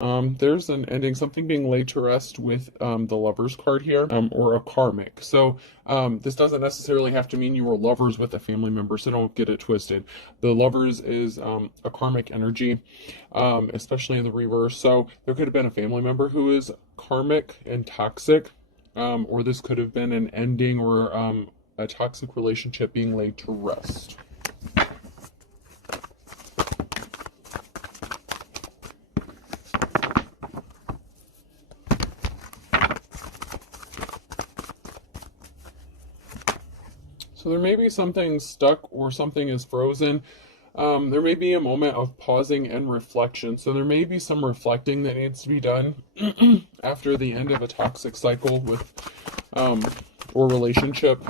There's an ending, something being laid to rest with the Lovers card here, or a karmic. So this doesn't necessarily have to mean you were lovers with a family member, so don't get it twisted. The Lovers is a karmic energy, especially in the reverse. So there could have been a family member who is karmic and toxic, or this could have been an ending or a toxic relationship being laid to rest. So there may be something stuck or something is frozen. There may be a moment of pausing and reflection. So there may be some reflecting that needs to be done after the end of a toxic cycle with or relationship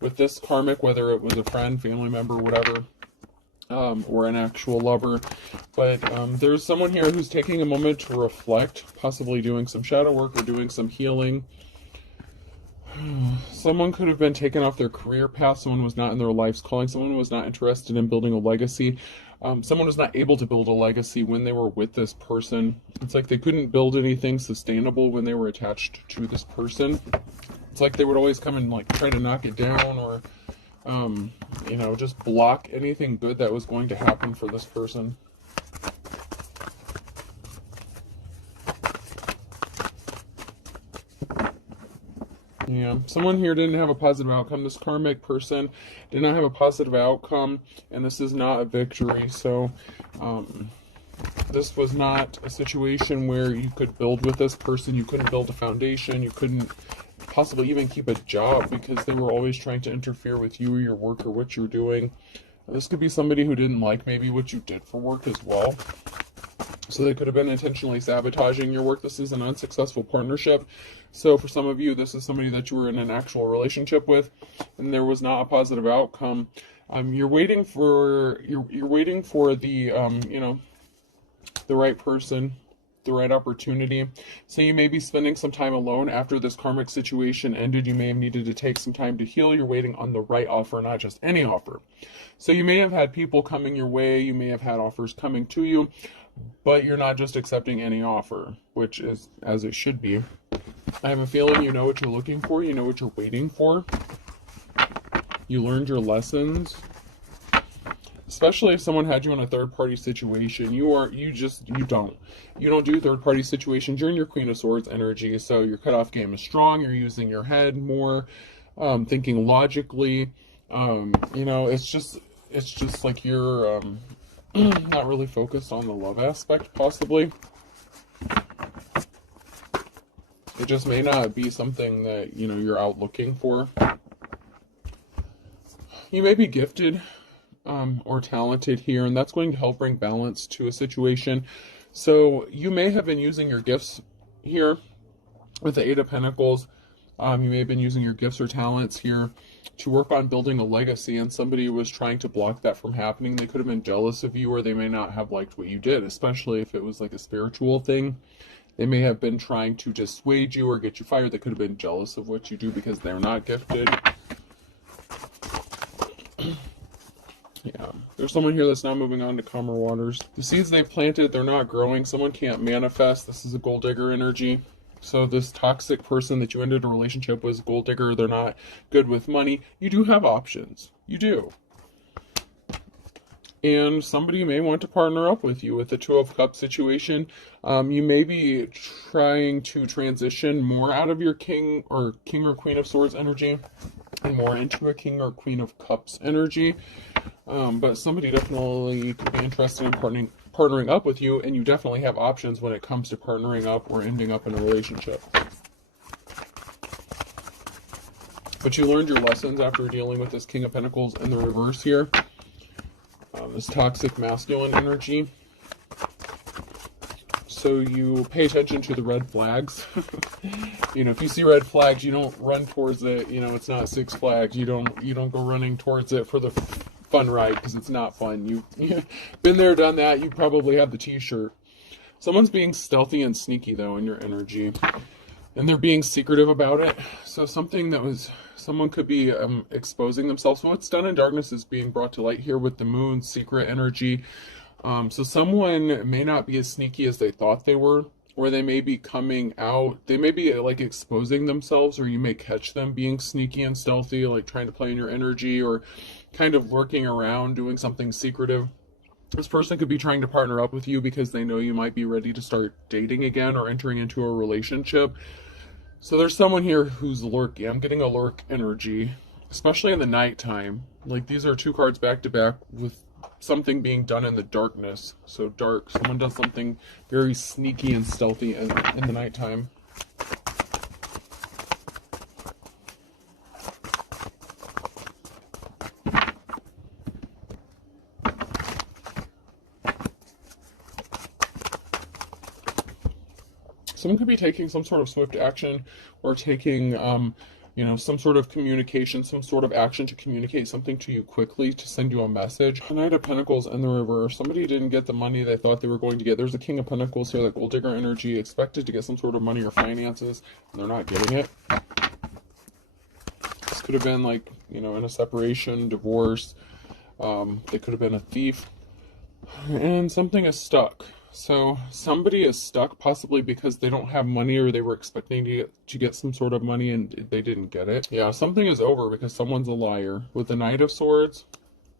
with this karmic, whether it was a friend, family member, whatever, or an actual lover. But there's someone here who's taking a moment to reflect, possibly doing some shadow work or doing some healing. Someone could have been taken off their career path. Someone was not in their life's calling. Someone was not interested in building a legacy. Someone was not able to build a legacy when they were with this person. It's like they couldn't build anything sustainable when they were attached to this person. It's like they would always come and like try to knock it down or, just block anything good that was going to happen for this person. Yeah, someone here didn't have a positive outcome. This karmic person did not have a positive outcome, and this is not a victory. So, this was not a situation where you could build with this person. You couldn't build a foundation. You couldn't possibly even keep a job because they were always trying to interfere with you or your work or what you're doing. This could be somebody who didn't like maybe what you did for work as well. So they could have been intentionally sabotaging your work. This is an unsuccessful partnership. So for some of you, this is somebody that you were in an actual relationship with, and there was not a positive outcome. You're waiting for you're waiting for the the right person, the right opportunity. So you may be spending some time alone after this karmic situation ended. You may have needed to take some time to heal. You're waiting on the right offer, not just any offer. So you may have had people coming your way. You may have had offers coming to you, but you're not just accepting any offer, which is as it should be. I have a feeling you know what you're looking for. You know what you're waiting for. You learned your lessons. Especially if someone had you in a third-party situation, you don't do third-party situations. You're in your Queen of Swords energy, so your cutoff game is strong. You're using your head more, thinking logically. It's just like you're not really focused on the love aspect, possibly. It just may not be something that you're out looking for. You may be gifted or talented here, and that's going to help bring balance to a situation. So you may have been using your gifts here with the Eight of Pentacles. You may have been using your gifts or talents here to work on building a legacy, and somebody was trying to block that from happening. They could have been jealous of you, or they may not have liked what you did, especially if it was like a spiritual thing. They may have been trying to dissuade you or get you fired. They could have been jealous of what you do because they're not gifted. Yeah, there's someone here that's now moving on to calmer waters. The seeds they've planted, they're not growing. Someone can't manifest. This is a gold digger energy. So this toxic person that you ended a relationship with is a gold digger. They're not good with money. You do have options. You do. And somebody may want to partner up with you with the Two of Cups situation. You may be trying to transition more out of your King or Queen of Swords energy and more into a King or Queen of Cups energy. But somebody definitely could be interested in partnering up with you, and you definitely have options when it comes to partnering up or ending up in a relationship. But you learned your lessons after dealing with this King of Pentacles in the reverse here. This toxic masculine energy. So you pay attention to the red flags. If you see red flags, you don't run towards it. It's not Six Flags. You don't go running towards it for the fun ride because it's not fun. You've been there, done that. You probably have the t-shirt. Someone's being stealthy and sneaky though in your energy, and they're being secretive about it. So someone could be exposing themselves. What's done in darkness is being brought to light here with the moon secret energy. So someone may not be as sneaky as they thought they were, or they may be coming out, they may be like exposing themselves, or you may catch them being sneaky and stealthy, like trying to play in your energy, or kind of lurking around doing something secretive. This person could be trying to partner up with you because they know you might be ready to start dating again or entering into a relationship. So there's someone here who's lurking. I'm getting a lurk energy, especially in the nighttime. Like these are two cards back to back with something being done in the darkness. So dark. Someone does something very sneaky and stealthy in the nighttime. Someone could be taking some sort of swift action, or taking, some sort of communication, some sort of action to communicate something to you quickly, to send you a message. The Knight of Pentacles in the reverse. Somebody didn't get the money they thought they were going to get. There's a King of Pentacles here, that gold digger energy, expected to get some sort of money or finances, and they're not getting it. This could have been like, in a separation, divorce. They could have been a thief. And something is stuck. So somebody is stuck, possibly because they don't have money, or they were expecting to get some sort of money and they didn't get it. Yeah, something is over because someone's a liar. With the Knight of Swords,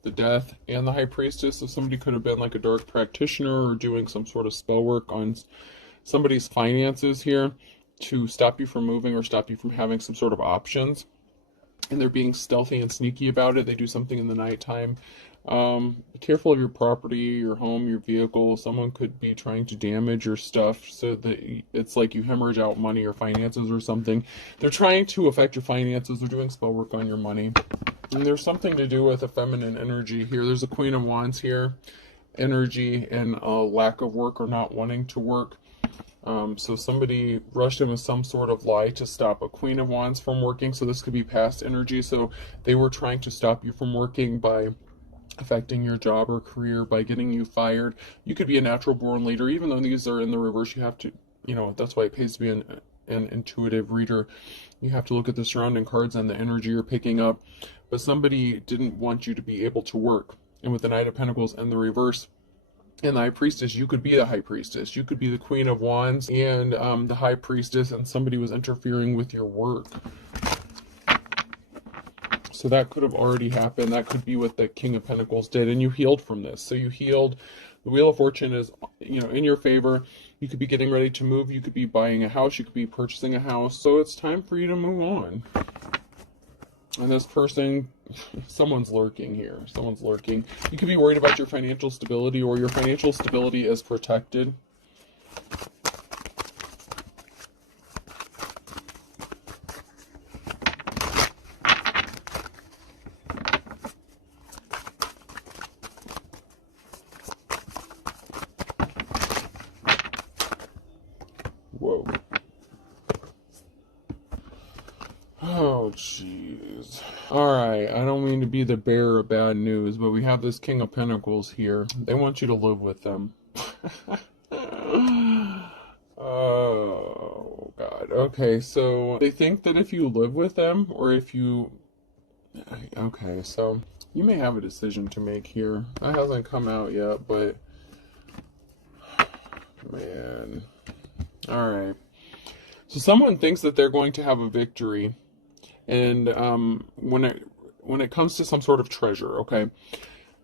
the Death, and the High Priestess, so somebody could have been like a dark practitioner or doing some sort of spell work on somebody's finances here to stop you from moving or stop you from having some sort of options. And they're being stealthy and sneaky about it. They do something in the nighttime. Be careful of your property, your home, your vehicle. Someone could be trying to damage your stuff so that it's like you hemorrhage out money or finances or something. They're trying to affect your finances. They're doing spell work on your money. And there's something to do with a feminine energy here. There's a Queen of Wands here. Energy and a lack of work or not wanting to work. So somebody rushed in with some sort of lie to stop a Queen of Wands from working. So this could be past energy. So they were trying to stop you from working by affecting your job or career, by getting you fired. You could be a natural born leader. Even though these are in the reverse, you have to, that's why it pays to be an intuitive reader. You have to look at the surrounding cards and the energy you're picking up. But somebody didn't want you to be able to work. And with the Knight of Pentacles and the reverse, and the High Priestess, you could be the High Priestess. You could be the Queen of Wands and the High Priestess, and somebody was interfering with your work. So that could have already happened. That could be what the King of Pentacles did, and you healed from this. So you healed. The Wheel of Fortune is, in your favor. You could be getting ready to move. You could be buying a house. You could be purchasing a house. So it's time for you to move on. And this person, someone's lurking here. Someone's lurking. You could be worried about your financial stability, or your financial stability is protected. Whoa. Oh, jeez. Alright, I don't mean to be the bearer of bad news, but we have this King of Pentacles here. They want you to live with them. Oh, God. Okay, so they think that if you live with them, or if you... Okay, so you may have a decision to make here. That hasn't come out yet, but... Man... Alright. So someone thinks that they're going to have a victory. And when it comes to some sort of treasure, okay?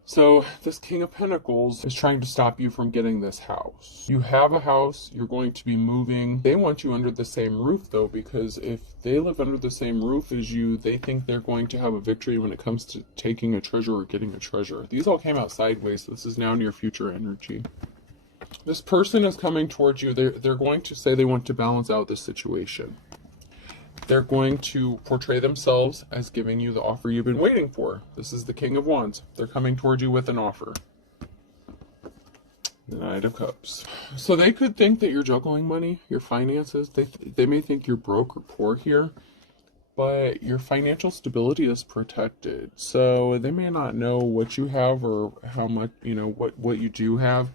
So this King of Pentacles is trying to stop you from getting this house. You have a house, you're going to be moving. They want you under the same roof, though, because if they live under the same roof as you, they think they're going to have a victory when it comes to taking a treasure or getting a treasure. These all came out sideways. So this is now near future energy. This person is coming towards you. They're going to say they want to balance out this situation. They're going to portray themselves as giving you the offer you've been waiting for. This is the King of Wands. They're coming towards you with an offer. The Knight of Cups. So they could think that you're juggling money, your finances. They may think you're broke or poor here, but your financial stability is protected. So they may not know what you have or how much, what you do have,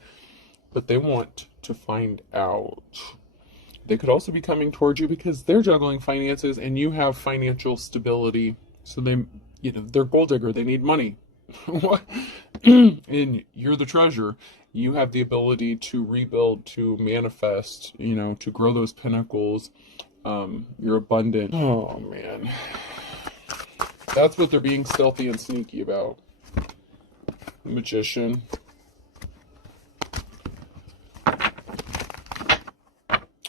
but they want to find out. They could also be coming towards you because they're juggling finances and you have financial stability. So they're gold digger. They need money. And you're the treasure. you have the ability to rebuild, to manifest, you know, to grow those pinnacles. You're abundant. Oh man, that's what they're being stealthy and sneaky about. Magician.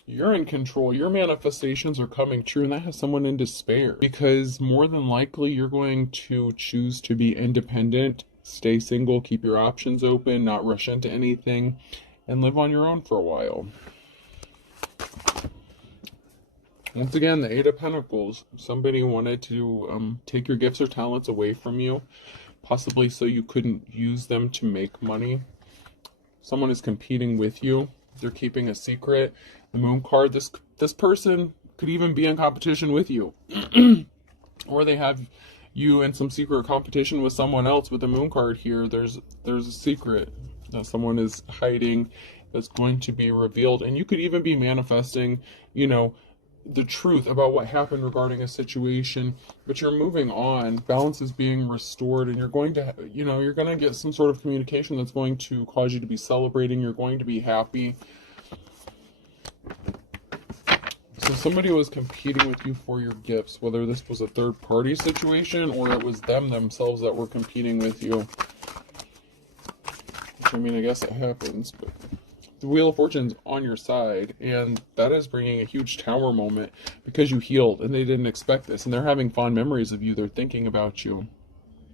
You're in control. Your manifestations are coming true, and that has someone in despair. Because more than likely, you're going to choose to be independent, stay single, keep your options open, not rush into anything, and live on your own for a while. Once again, the Eight of Pentacles. Somebody wanted to take your gifts or talents away from you, possibly so you couldn't use them to make money. Someone is competing with you. They're keeping a secret. The Moon card, this person could even be in competition with you. Or they have you in some secret competition with someone else. With the Moon card here, there's a secret that someone is hiding that's going to be revealed. And you could even be manifesting, you know, the truth about what happened regarding a situation, but you're moving on. Balance is being restored, and you're going to, you know, you're going to get some sort of communication that's going to cause you to be celebrating. You're going to be happy. So somebody was competing with you for your gifts, whether this was a third party situation or it was them themselves that were competing with you. Which, I mean, I guess it happens, but the Wheel of Fortune's on your side, and that is bringing a huge tower moment because you healed, and they didn't expect this, and they're having fond memories of you. They're thinking about you,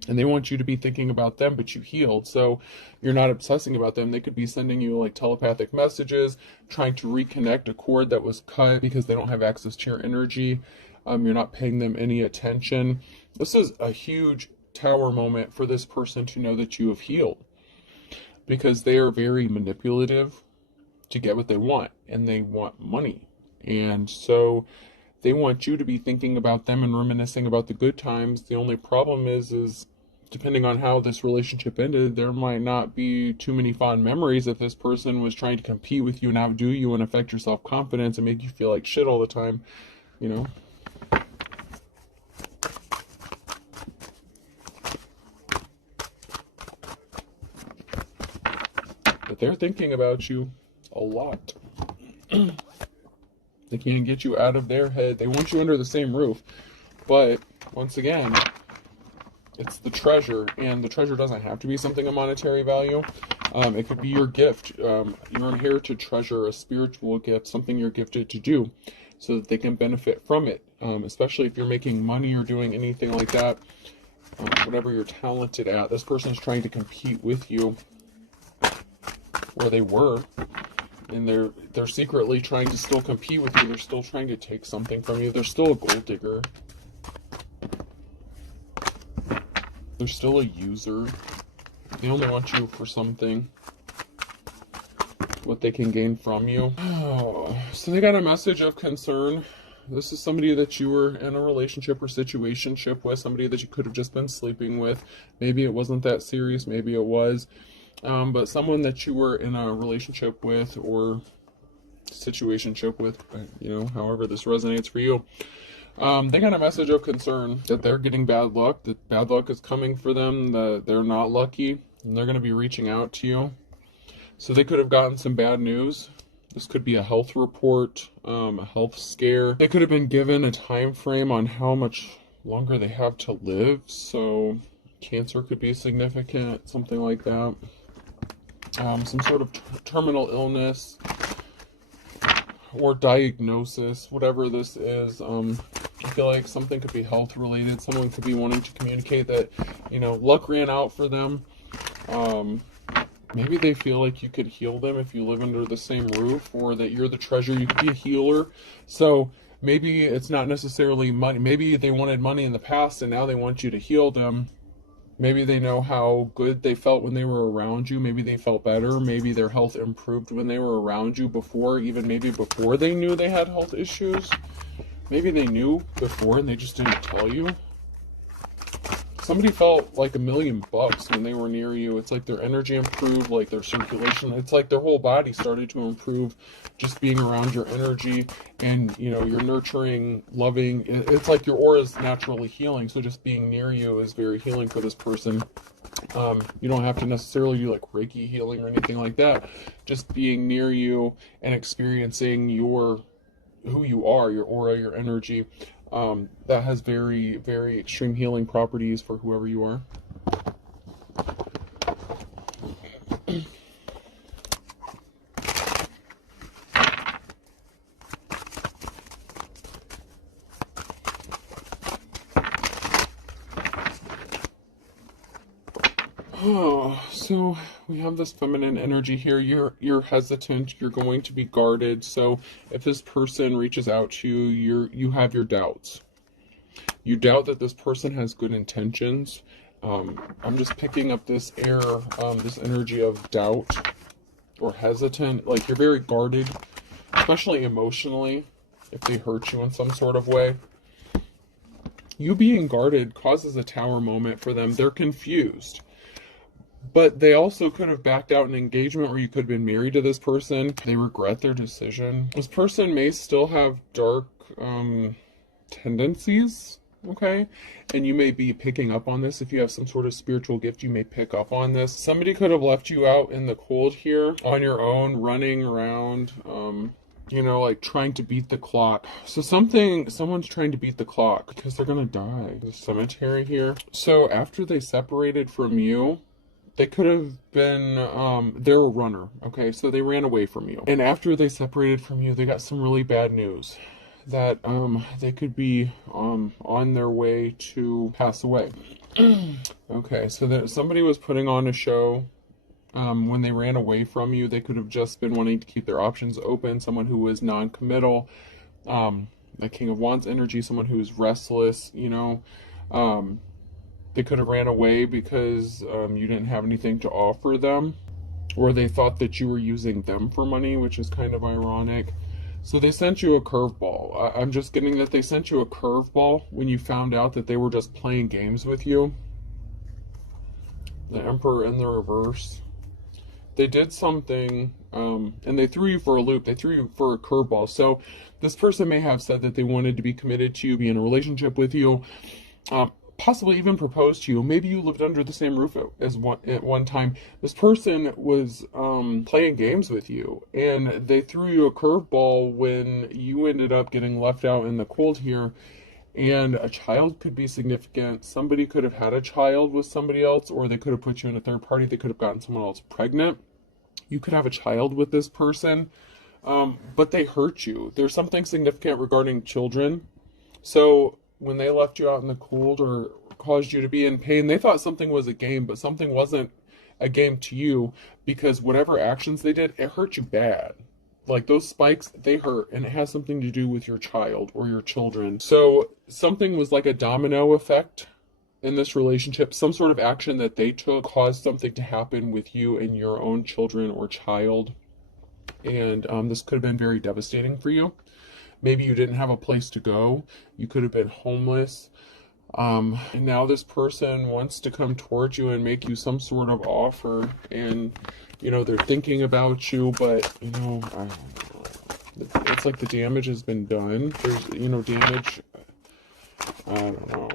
and they want you to be thinking about them, but you healed, so you're not obsessing about them. They could be sending you like telepathic messages, trying to reconnect a cord that was cut because they don't have access to your energy. You're not paying them any attention. This is a huge tower moment for this person to know that you have healed, because they are very manipulative to get what they want, and they want money. And so they want you to be thinking about them and reminiscing about the good times. The only problem is depending on how this relationship ended, there might not be too many fond memories if this person was trying to compete with you and outdo you and affect your self-confidence and make you feel like shit all the time, you know. But they're thinking about you a lot. They can't get you out of their head. They want you under the same roof. But once again, it's the treasure, and the treasure doesn't have to be something of monetary value. It could be your gift, your inherited treasure, a spiritual gift, something you're gifted to do so that they can benefit from it. Especially if you're making money or doing anything like that, whatever you're talented at. This person is trying to compete with you, or they were, and they're secretly trying to still compete with you. They're still trying to take something from you. They're still a gold digger. They're still a user. They only want you for something, what they can gain from you. Oh, so they got a message of concern. This is somebody that you were in a relationship or situationship with, somebody that you could have just been sleeping with. Maybe it wasn't that serious, maybe it was. But someone that you were in a relationship with or situationship with, you know, however this resonates for you. They got a message of concern that they're getting bad luck, that bad luck is coming for them, that they're not lucky, and they're going to be reaching out to you. So they could have gotten some bad news. This could be a health report, a health scare. They could have been given a time frame on how much longer they have to live. So cancer could be significant, something like that. Some sort of terminal illness or diagnosis, whatever this is. I feel like something could be health related. Someone could be wanting to communicate that, you know, luck ran out for them. Maybe they feel like you could heal them if you live under the same roof, or that you're the treasure. You could be a healer. So maybe it's not necessarily money. Maybe they wanted money in the past and now they want you to heal them. Maybe they know how good they felt when they were around you. Maybe they felt better. Maybe their health improved when they were around you before, even maybe before they knew they had health issues. Maybe they knew before and they just didn't tell you. somebody felt like $1,000,000 when they were near you. It's like their energy improved, like their circulation. It's like their whole body started to improve just being around your energy, and you know, you're nurturing, loving. It's like your aura is naturally healing. So just being near you is very healing for this person. You don't have to necessarily do like Reiki healing or anything like that. Just being near you and experiencing who you are, your aura, your energy. That has very, very extreme healing properties for whoever you are. Oh, so we have this feminine energy here. You're hesitant. You're going to be guarded. So if this person reaches out to you, you have your doubts. You doubt that this person has good intentions. I'm just picking up this air, this energy of doubt or hesitant. Like you're very guarded, especially emotionally, if they hurt you in some sort of way. You being guarded causes a tower moment for them. They're confused. But they also could have backed out an engagement where you could have been married to this person. They regret their decision. This person may still have dark tendencies, okay? And you may be picking up on this. If you have some sort of spiritual gift, you may pick up on this. Somebody could have left you out in the cold here on your own, running around, you know, like trying to beat the clock. So someone's trying to beat the clock because they're gonna die. The cemetery here. So after they separated from you, they could have been, they're a runner, okay? So they ran away from you. And after they separated from you, they got some really bad news. That they could be on their way to pass away. Okay, so somebody was putting on a show. When they ran away from you, they could have just been wanting to keep their options open. Someone who was non-committal. The King of Wands energy, someone who is restless, you know. They could have ran away because you didn't have anything to offer them, or they thought that you were using them for money, which is kind of ironic. So they sent you a curveball. I'm just getting that they sent you a curveball when you found out that they were just playing games with you. The Emperor in the reverse. They did something, and they threw you for a loop. They threw you for a curveball. So this person may have said that they wanted to be committed to you, be in a relationship with you. Possibly even proposed to you. Maybe you lived under the same roof at one time. This person was playing games with you, and they threw you a curveball when you ended up getting left out in the cold here. And a child could be significant. Somebody could have had a child with somebody else, or they could have put you in a third party. They could have gotten someone else pregnant. You could have a child with this person, but they hurt you. There's something significant regarding children. So when they left you out in the cold or caused you to be in pain, they thought something was a game, but something wasn't a game to you, because whatever actions they did, it hurt you bad. Like those spikes, they hurt, and it has something to do with your child or your children. So something was like a domino effect in this relationship. Some sort of action that they took caused something to happen with you and your own children or child. And this could have been very devastating for you. Maybe you didn't have a place to go. You could have been homeless. And now this person wants to come towards you and make you some sort of offer. And, you know, they're thinking about you, but, you know, I don't know. It's like the damage has been done. There's, you know, damage. I don't know.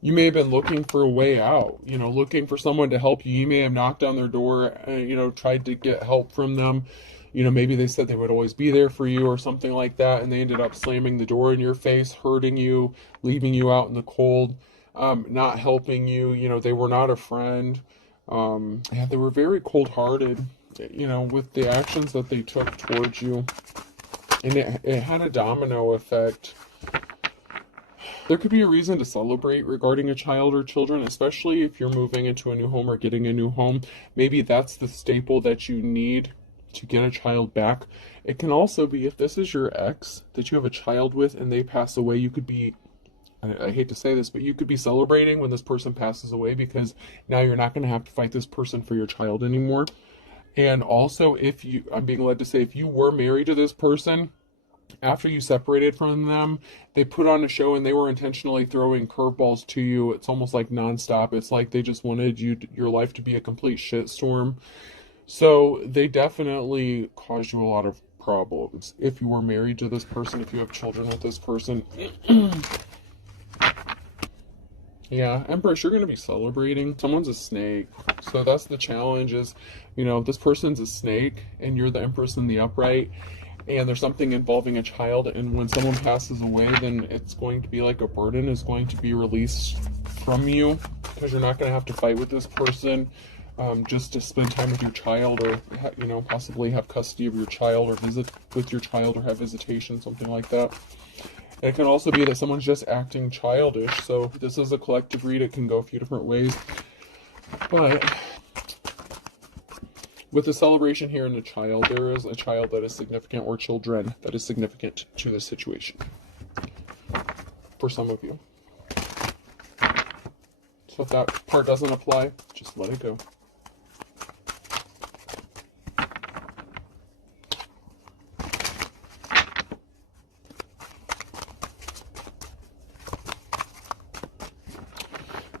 You may have been looking for a way out, you know, looking for someone to help you. You may have knocked on their door, you know, tried to get help from them. You know, maybe they said they would always be there for you or something like that, and they ended up slamming the door in your face, hurting you, leaving you out in the cold, not helping you. You know, they were not a friend. Yeah, they were very cold-hearted, you know, with the actions that they took towards you. And it had a domino effect. There could be a reason to celebrate regarding a child or children, especially if you're moving into a new home or getting a new home. Maybe that's the staple that you need to get a child back. It can also be, if this is your ex that you have a child with and they pass away, you could be, I hate to say this, but you could be celebrating when this person passes away, because now you're not going to have to fight this person for your child anymore. And also, if you, I'm being led to say, if you were married to this person After you separated from them, they put on a show and they were intentionally throwing curveballs to you. It's almost like nonstop. It's like they just wanted your life to be a complete shitstorm. So they definitely caused you a lot of problems. If you were married to this person, if you have children with this person, yeah, Empress, you're going to be celebrating. Someone's a snake. So that's the challenge is, this person's a snake and you're the Empress in the upright, and there's something involving a child, and when someone passes away, then it's going to be like a burden is going to be released from you, because you're not going to have to fight with this person just to spend time with your child, or possibly have custody of your child, or visit with your child, or have visitation, something like that. And it can also be that someone's just acting childish. So this is a collective read. It can go a few different ways, but with the celebration here in the child, there is a child that is significant, or children that is significant to this situation for some of you. So if that part doesn't apply, just let it go.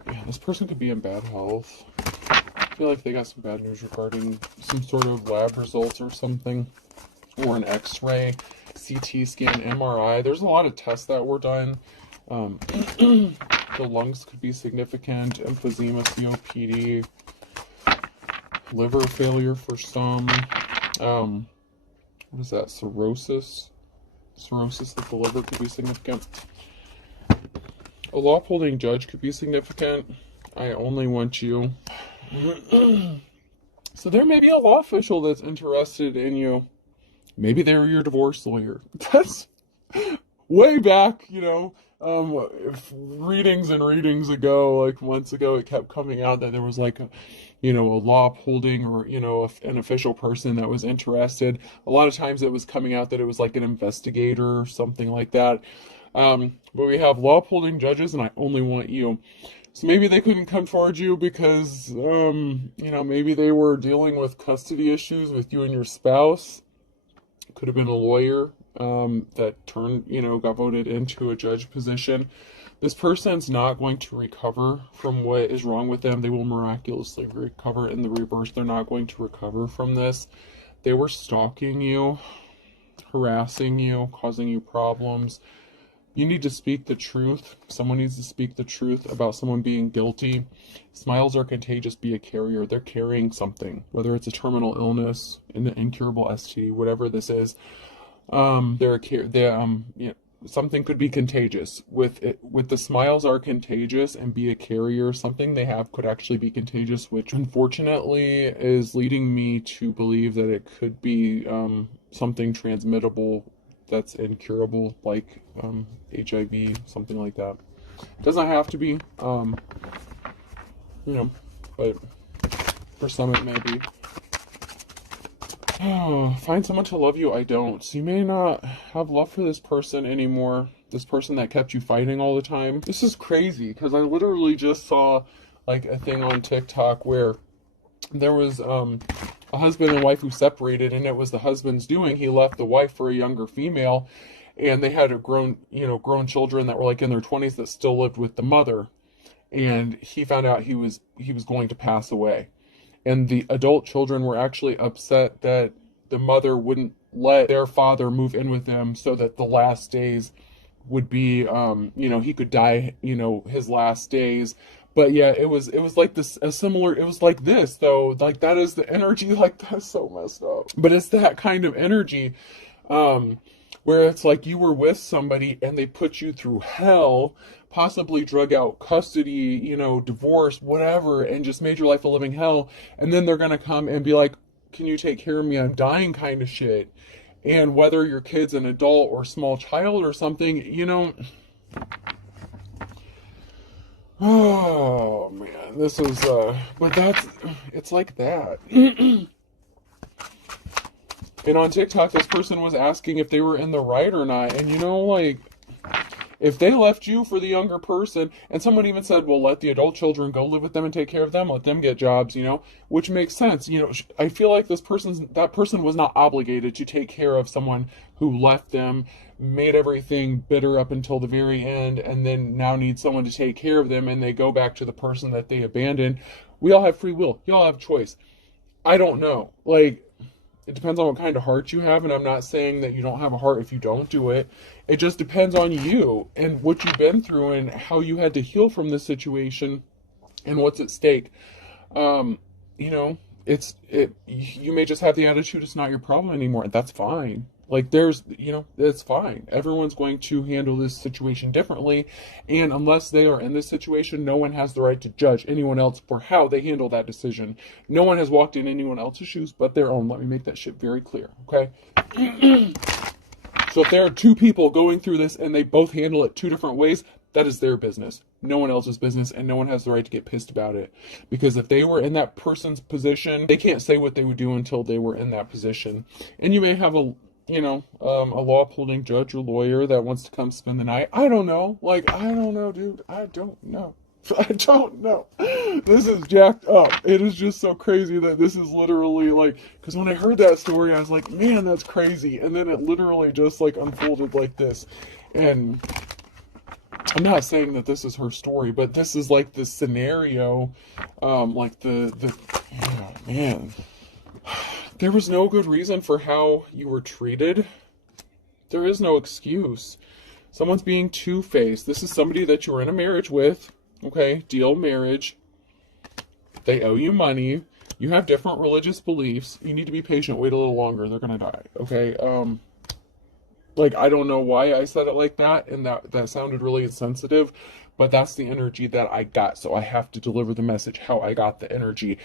Yeah, this person could be in bad health. I feel like they got some bad news regarding some sort of lab results or something, or an x-ray, CT scan, MRI. There's a lot of tests that were done. The lungs could be significant, emphysema, COPD, liver failure for some. What is that? Cirrhosis of the liver could be significant. A law upholding judge could be significant. I only want you. So there may be a law official that's interested in you. Maybe they're your divorce lawyer. That's way back, readings and readings ago, like months ago, it kept coming out that there was like a law upholding, or, an official person that was interested. A lot of times it was coming out that it was like an investigator or something like that. But we have law upholding judges, and I only want you. So maybe they couldn't come forward you because, maybe they were dealing with custody issues with you and your spouse. Could have been a lawyer that got voted into a judge position. This person's not going to recover from what is wrong with them. They will miraculously recover in the reverse. They're not going to recover from this. They were stalking you, harassing you, causing you problems. You need to speak the truth. Someone needs to speak the truth about someone being guilty. Smiles are contagious. Be a carrier. They're carrying something, whether it's a terminal illness, an incurable STD, whatever this is. Something could be contagious. With the smiles are contagious and be a carrier, something they have could actually be contagious, which unfortunately is leading me to believe that it could be something transmittable that's incurable, like HIV, something like that. It doesn't have to be, but for some it may be. Find someone to love you. I don't. So you may not have love for this person anymore. This person that kept you fighting all the time. This is crazy, because I literally just saw like a thing on TikTok where there was a husband and wife who separated, and it was the husband's doing. He left the wife for a younger female, and they had grown children that were like in their 20s that still lived with the mother. And he found out he was going to pass away. And the adult children were actually upset that the mother wouldn't let their father move in with them, so that the last days would be, he could die, his last days. But yeah, it was like this, it was like this, though. Like, that is the energy, like, that's so messed up. But it's that kind of energy, where it's like you were with somebody and they put you through hell, possibly drug out custody, divorce, whatever, and just made your life a living hell. And then they're going to come and be like, can you take care of me? I'm dying, kind of shit. And whether your kid's an adult or small child or something, oh man, this is, but it's like that. And on TikTok, this person was asking if they were in the right or not. And If they left you for the younger person, and someone even said, well, let the adult children go live with them and take care of them, let them get jobs, which makes sense. I feel like that person was not obligated to take care of someone who left them, made everything bitter up until the very end, and then now needs someone to take care of them, and they go back to the person that they abandoned. We all have free will. You all have choice. I don't know. Like, it depends on what kind of heart you have, and I'm not saying that you don't have a heart if you don't do it. It just depends on you and what you've been through and how you had to heal from this situation and what's at stake. You may just have the attitude it's not your problem anymore. That's fine. Like, it's fine. Everyone's going to handle this situation differently, and unless they are in this situation, no one has the right to judge anyone else for how they handle that decision. No one has walked in anyone else's shoes but their own. Let me make that shit very clear, okay? So if there are two people going through this and they both handle it two different ways, that is their business. No one else's business, and no one has the right to get pissed about it. Because if they were in that person's position, they can't say what they would do until they were in that position. And you may have a law upholding judge or lawyer that wants to come spend the night. I don't know. I don't know, dude. I don't know. I don't know. This is jacked up. It is just so crazy that this is literally because when I heard that story, I was like, man, that's crazy. And then it literally just unfolded like this. And I'm not saying that this is her story, but this is the scenario, oh, man. There was no good reason for how you were treated. There is no excuse. Someone's being two-faced. This is somebody that you were in a marriage with. Okay, deal marriage. They owe you money. You have different religious beliefs. You need to be patient. Wait a little longer. They're going to die. Okay? I don't know why I said it like that, and that sounded really insensitive, but that's the energy that I got, so I have to deliver the message how I got the energy.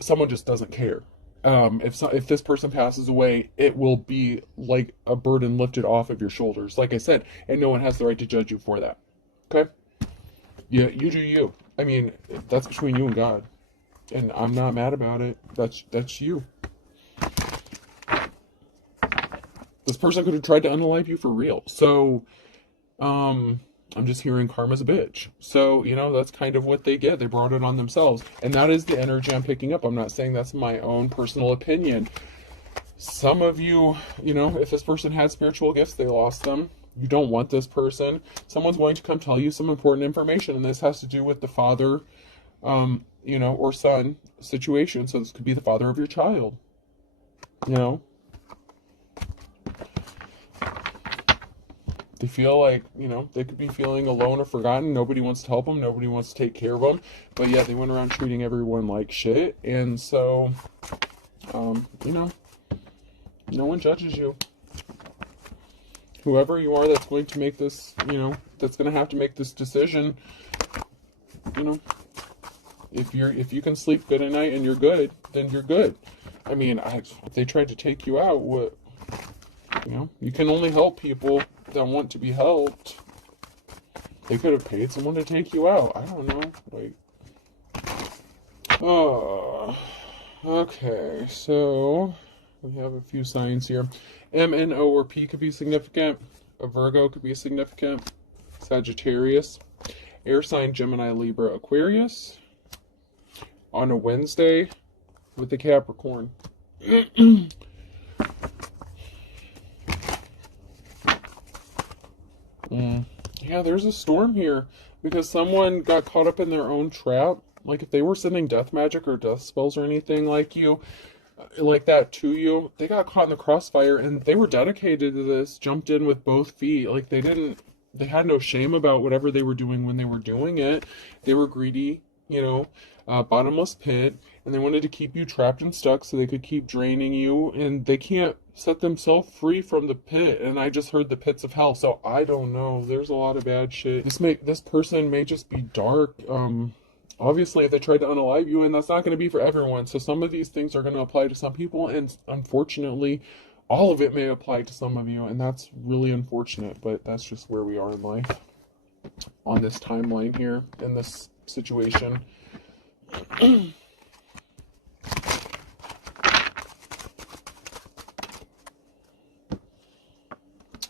Someone just doesn't care. If this person passes away, it will be like a burden lifted off of your shoulders, like I said, and no one has the right to judge you for that. Okay? Yeah, you do you. I mean, that's between you and God, and I'm not mad about it. That's you. This person could have tried to unalive you for real. So, I'm just hearing karma's a bitch. So, that's kind of what they get. They brought it on themselves. And that is the energy I'm picking up. I'm not saying that's my own personal opinion. Some of you, if this person had spiritual gifts, they lost them. You don't want this person. Someone's going to come tell you some important information. And this has to do with the father, or son situation. So this could be the father of your child. They feel like, they could be feeling alone or forgotten. Nobody wants to help them. Nobody wants to take care of them. But yet they went around treating everyone like shit. And so, no one judges you. Whoever you are that's going to make this, that's going to have to make this decision, if you can sleep good at night and you're good, then you're good. I mean, if they tried to take you out, what, you can only help people that want to be helped. They could have paid someone to take you out. I don't know. Okay, so we have a few signs here. M, N, O, or P could be significant. A Virgo could be significant. Sagittarius. Air sign Gemini, Libra, Aquarius. On a Wednesday with the Capricorn. Yeah, there's a storm here because someone got caught up in their own trap. If they were sending death magic or death spells or anything like that to you, they got caught in the crossfire, and they were dedicated to this, jumped in with both feet. They had no shame about whatever they were doing when they were doing it. They were greedy, bottomless pit, and they wanted to keep you trapped and stuck so they could keep draining you, and they can't set themselves free from the pit. And I just heard the pits of hell, so I don't know. There's a lot of bad shit. This person may just be dark. Obviously, if they tried to unalive you, and that's not going to be for everyone. So some of these things are going to apply to some people, and unfortunately, all of it may apply to some of you, and that's really unfortunate, but that's just where we are in life. On this timeline here, in this situation.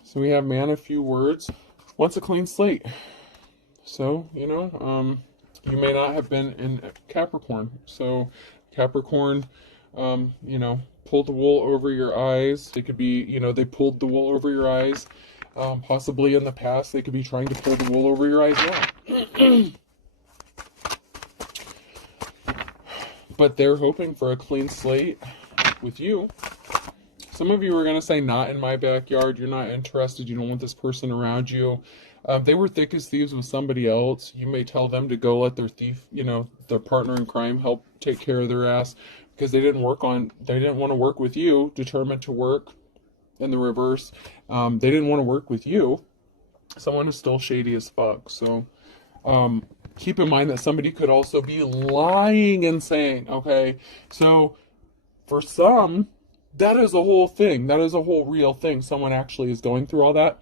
So we have man of few words. wants a clean slate. So, you may not have been in Capricorn. So, Capricorn, pulled the wool over your eyes. It could be, they pulled the wool over your eyes. Possibly in the past, they could be trying to pull the wool over your eyes now. But they're hoping for a clean slate with you. Some of you are going to say, not in my backyard. You're not interested. You don't want this person around you. They were thick as thieves with somebody else. You may tell them to go let their thief, their partner in crime, help take care of their ass, because they didn't want to work with you, determined to work in the reverse. They didn't want to work with you. Someone is still shady as fuck. So, keep in mind that somebody could also be lying and saying, okay, so for some, that is a whole thing. That is a whole real thing. Someone actually is going through all that.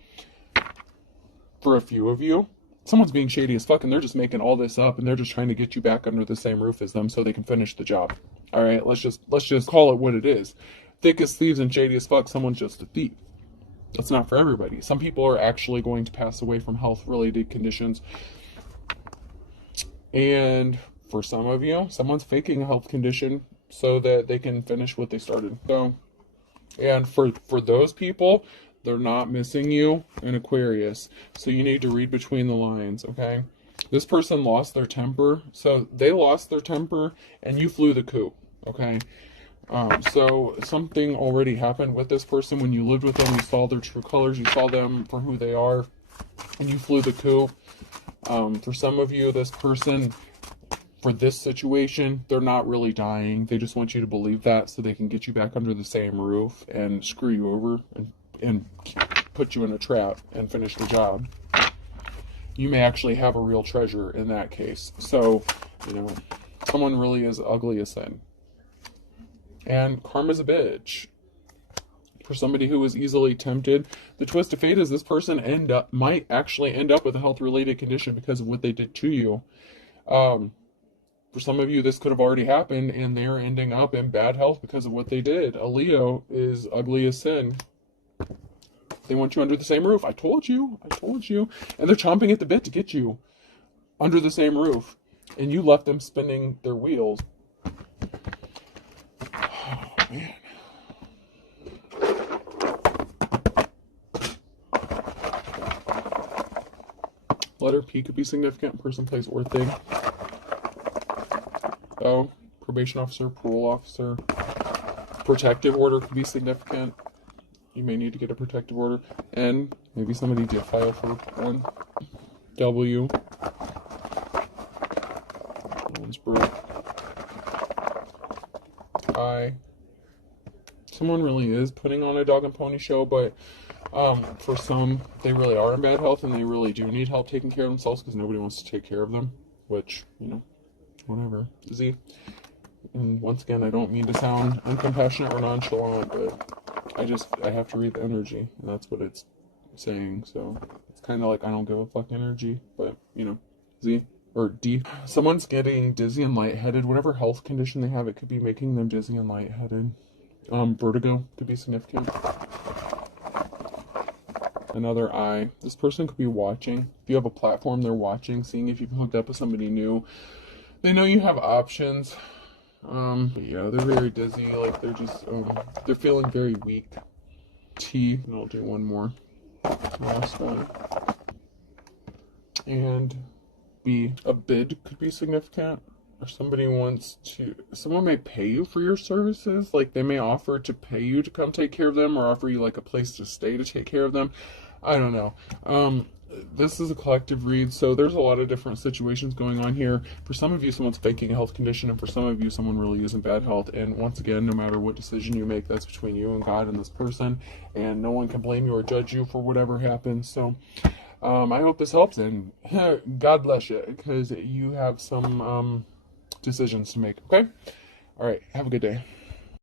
For a few of you, someone's being shady as fuck and they're just making all this up and they're just trying to get you back under the same roof as them so they can finish the job. All right, let's just call it what it is. Thick as thieves and shady as fuck, someone's just a thief. That's not for everybody. Some people are actually going to pass away from health-related conditions. And for some of you, someone's faking a health condition so that they can finish what they started. So, and for those people, they're not missing you in Aquarius. So you need to read between the lines, okay? This person lost their temper. So they lost their temper and you flew the coop, okay? So something already happened with this person when you lived with them. You saw their true colors. You saw them for who they are. And you flew the coop. For some of you, this person, for this situation, they're not really dying. They just want you to believe that so they can get you back under the same roof and screw you over and put you in a trap and finish the job. You may actually have a real treasure in that case. So, someone really is ugly as sin. And karma's a bitch. For somebody who is easily tempted, the twist of fate is this person might actually end up with a health-related condition because of what they did to you. For some of you, this could have already happened, and they're ending up in bad health because of what they did. A Leo is ugly as sin. They want you under the same roof. I told you. And they're chomping at the bit to get you under the same roof. And you left them spinning their wheels. Oh, man. Letter P could be significant. Person, place, or thing. O, probation officer, parole officer. Protective order could be significant. You may need to get a protective order. N, maybe somebody did file for one. W, one's birth. I, someone really is putting on a dog and pony show, but for some, they really are in bad health and they really do need help taking care of themselves because nobody wants to take care of them, which, whatever. Z. And once again, I don't mean to sound uncompassionate or nonchalant, but I have to read the energy, and that's what it's saying. So it's kind of like I don't give a fuck energy, but Z or D. Someone's getting dizzy and lightheaded. Whatever health condition they have, it could be making them dizzy and lightheaded. Vertigo could be significant. Another I. This person could be watching. If you have a platform, they're watching, seeing if you've hooked up with somebody new. They know you have options. Yeah, they're very dizzy, like they're just, they're feeling very weak. T, and I'll do one more. Last one. And B, a bid could be significant. Or someone may pay you for your services. Like they may offer to pay you to come take care of them or offer you like a place to stay to take care of them. I don't know. This is a collective read, so there's a lot of different situations going on here. For some of you, someone's faking a health condition, and for some of you, someone really is in bad health. And once again, no matter what decision you make, that's between you and God and this person, and no one can blame you or judge you for whatever happens. So I hope this helps, and God bless you, because you have some decisions to make, okay? All right, have a good day.